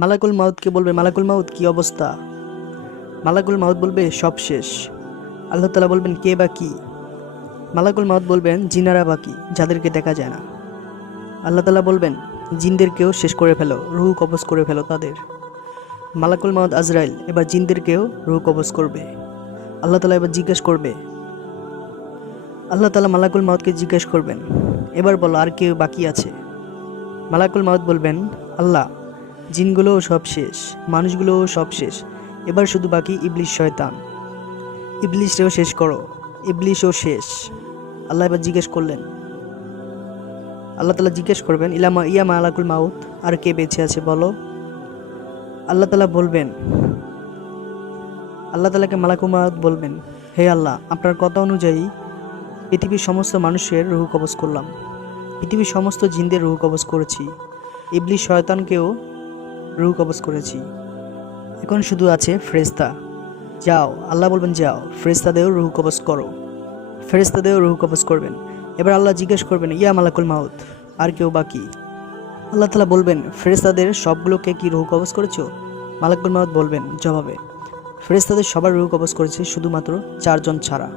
মালাকুল মাউদকে বলবে, মালাকুল মাউদ কি অবস্থা? মালাকুল মাউদ বলবে, সব শেষ। আল্লাহ তালা বলবেন, কে বা কি? মালাকুল মাউদ বলবেন, জিনারা বা কি? যাদেরকে দেখা যায় না। আল্লাহ তালা বলবেন, জিনদেরকেও শেষ করে ফেলো, রুহু কবজ করে ফেলো তাদের। মালাকুল মাউদ আজরাইল, এবার জিনদেরকেও রুহু কবজ করবে। আল্লাহ তালা এবার জিজ্ঞেস করবে। আল্লাহ তালা মালাকুল মাউদকে জিজ্ঞেস করবেন, এবার বলো, আর কেউ বাকি আছে? মালাকুল মাউদ বলবেন, আল্লাহ। জিনগুলোও সব শেষ, মানুষগুলোও সব শেষ। এবার শুধু বাকি ইবলিশ শয়তান। ইবলিশরেও শেষ করো, ইবলিশও শেষ। আল্লাহ এবার জিজ্ঞেস করলেন। আল্লাহ তালা জিজ্ঞেস করবেন ইলামা ইয়া মালাকুল মাউত, আর কে বেঁচে আছে বলো? আল্লাহ তালা বলবেন, আল্লাহ তালাকে মালাকুল মাউত বলবেন, হে আল্লাহ, আপনার কথা অনুযায়ী পৃথিবীর সমস্ত মানুষের রুহু কবজ করলাম। পৃথিবীর সমস্ত জিনদের রুহু কবজ করেছি। ইবলিশ শয়তানকেও রুহু কবজ করেছি। এখন শুধু আছে ফ্রেস্তা যাও, আল্লাহ বলবেন যাও ফেরেস্তাদেরও রুহু কবজ করো। ফেরেস্তাদেরও রুহু কবজ করবেন। এবার আল্লাহ জিজ্ঞেস করবেন, ইয়া মালাকুল মাউত, আর কেউ বাকি আল্লাহ তালা বলবেন ফেরেস্তাদের সবগুলোকে কি রুহু কবজ করেছ? মালাকুল মাউত বলবেন, জবাবে ফেরেস্তাদের সবার রুহু কবজ করেছে শুধুমাত্র চারজন ছাড়া।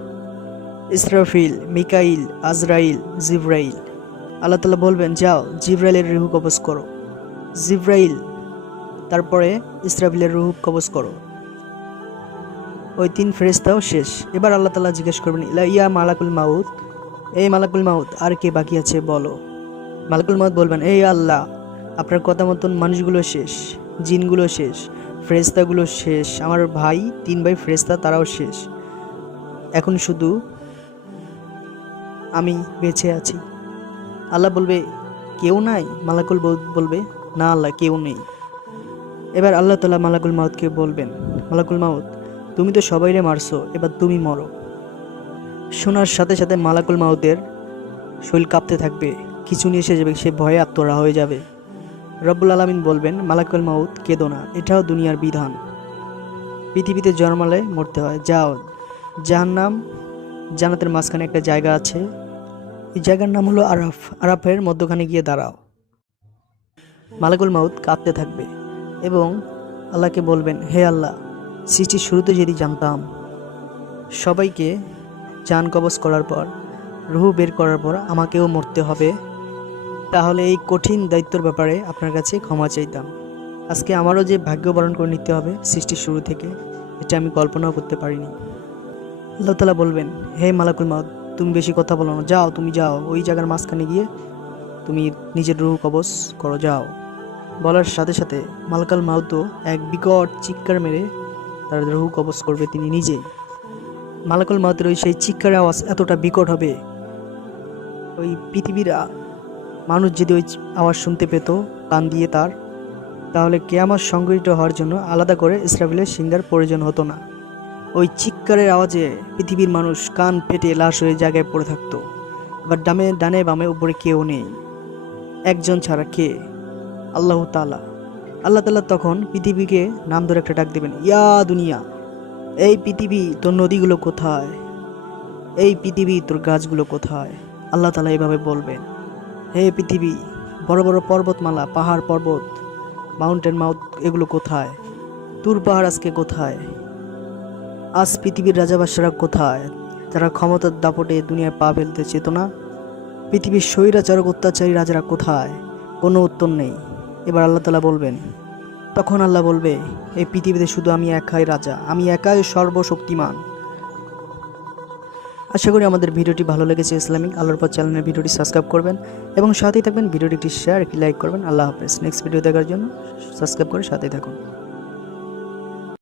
ইসরাফিল, মিকাইল, আজরাইল, জিব্রাইল। আল্লাহ তালা বলবেন, যাও, জিব্রাইলের রুহু কবজ করো। জিব্রাইল তারপরে ইসরাফিলের রুহু কবজ করো। ওই তিন ফেরেস্তাও শেষ। এবার আল্লাহ তালা জিজ্ঞেস করবেন, ইলা, ইয়া মালাকুল মাউত? এই মালাকুল মাউত, আর কে বাকি আছে বলো? মালাকুল মাউত বলবেন, এই আল্লাহ, আপনার কথা মতন মানুষগুলো শেষ, জিনগুলো শেষ ফেরেস্তাগুলো শেষ, আমার ভাই, তিন ভাই ফেরেস্তা তারাও শেষ। এখন শুধু আমি বেঁচে আছি। আল্লাহ বলবে, কেউ নাই? মালাকুল বলবে, না আল্লাহ, কেউ নেই। এবার আল্লাহ তালা মালাকুল মাউতকে বলবেন, মালাকুল মাউত, তুমি তো সবাইরে মারছো, এবার তুমি মরো। শোনার সাথে সাথে মালাকুল মাউতের শরীর কাঁপতে থাকবে, কিছু নিয়ে এসে যাবে, সে ভয়ে আত্মরা হয়ে যাবে। রব্বুল আলমিন বলবেন, মালাকুল মাউত, কেঁদো না, এটাও দুনিয়ার বিধান। পৃথিবীতে জন্মালে মরতে হয়। যাও, জাহান্নাম জানাতের মাঝখানে একটা জায়গা আছে। এই জায়গার নাম হলো আরাফ। আরাফের মধ্যখানে গিয়ে দাঁড়াও। মালাকুল মাউত কাঁদতে থাকবে। এবং আল্লাহকে বলবেন, হে আল্লাহ, সৃষ্টির শুরুতে যদি জানতাম, সবাইকে জান কবজ করার পর, রুহু বের করার পর আমাকেও মরতে হবে, তাহলে এই কঠিন দায়িত্বর ব্যাপারে আপনার কাছে ক্ষমা চাইতাম। আজকে আমারও যে ভাগ্য বরণ করে নিতে হবে সৃষ্টির শুরু থেকে, এটা আমি কল্পনাও করতে পারিনি। আল্লাহ তালা বলবেন, হে মালাকুল মাউদ তুমি বেশি কথা বলো না, যাও, তুমি যাও, ওই জায়গার মাঝখানে গিয়ে তুমি নিজের রুহু কবজ করো, যাও। বলার সাথে সাথে মালকাল মাউতো এক বিকট চিৎকার মেরে তার রুহু কবজ করবে তিনি নিজে। মালাকুল মাউতের ওই সেই চিৎকারের আওয়াজ এতটা বিকট হবে, ওই পৃথিবীর মানুষ যদি ওই আওয়াজ শুনতে পেত, কান দিয়ে তার, তাহলে কেয়ামত সংগঠিত হওয়ার জন্য আলাদা করে ইসরাফিলের সিঙ্গার প্রয়োজন হতো না। ওই চিৎকারের আওয়াজে পৃথিবীর মানুষ কান ফেটে লাশ হয়ে জায়গায় পড়ে থাকতো। এবার ডামে ডানে বামে উপরে কেউ নেই। একজন ছাড়া কে? আল্লাহ তালা আল্লাহ তালা তখন পৃথিবীকে নাম ধরে একটা ডাক দেবেন, ইয়া দুনিয়া, এই পৃথিবী তোর নদীগুলো কোথায়? এই পৃথিবী তোর গাছগুলো কোথায়? আল্লাহ তালা এভাবে বলবেন, হে পৃথিবী, বড় বড় পর্বতমালা, পাহাড় পর্বত, মাউন্টেন মাউথ এগুলো কোথায়? তুর পাহাড় আজকে কোথায়? আজ পৃথিবীর রাজাবাসারা কোথায়? যারা ক্ষমতার দাপটে দুনিয়ায় পা ফেলতে চেতনা? পৃথিবীর স্বৈরাচারক অত্যাচারী রাজারা কোথায়? কোনো উত্তর নেই। এবার আল্লাহ তালা বলবেন, তখন আল্লাহ বলবে, এই পৃথিবীতে শুধু আমি একাই রাজা, আমি একাই সর্বশক্তিমান। আশা করি আমাদের ভিডিওটি ভালো লেগেছে ইসলামিক আল্লাহর পর চ্যানেলের ভিডিওটি সাবস্ক্রাইব করবেন এবং সাথেই থাকবেন ভিডিওটি একটি শেয়ার, একটি লাইক করবেন। আল্লাহ হাফেজ। নেক্সট ভিডিও দেখার জন্য সাবস্ক্রাইব করে সাথেই থাকুন।